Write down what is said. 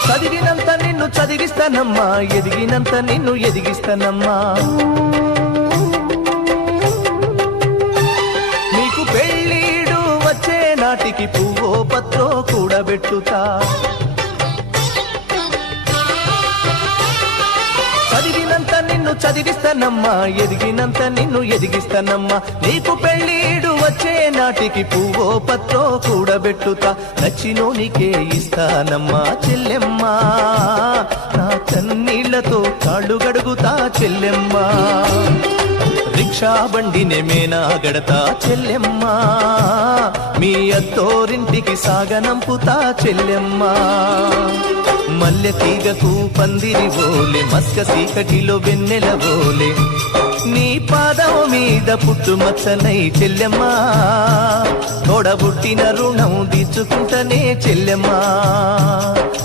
చదివినంత నిన్ను చదివిస్తానమ్మా, ఎదిగినంత నిన్ను ఎదిగిస్తానమ్మా. నీకు పెళ్ళీడు వచ్చే నాటికి పువ్వో పత్రో కూడబెట్టుతా. చదివినంత నిన్ను చదివిస్తానమ్మా, ఎదిగినంత నిన్ను ఎదిగిస్తానమ్మా. నీకు పెళ్ళీడు వచ్చే నాటికి పువ్వో పత్రో కూడబెట్టుతా. నచ్చినోనికే ఇస్తానమ్మా చెల్లెమ్మా, నా కన్నీళ్లతో కాళ్ళు గడుగుతా చెల్లెమ్మా. రిక్షా బండినే మేనా గడతా చెల్లెమ్మా, మీ అత్తోరింటికి సాగనంపుతా చెల్లెమ్మా. మల్లె తీగకు పందిరి ఓలే, మస్క సీకటిలో వెన్నెల ఓలే, నీ పాదం మీద పుట్టుమచ్చనై చెల్లెమ్మా. తోడబుట్టిన రుణం తీర్చుకుంటనే చెల్లెమ్మా.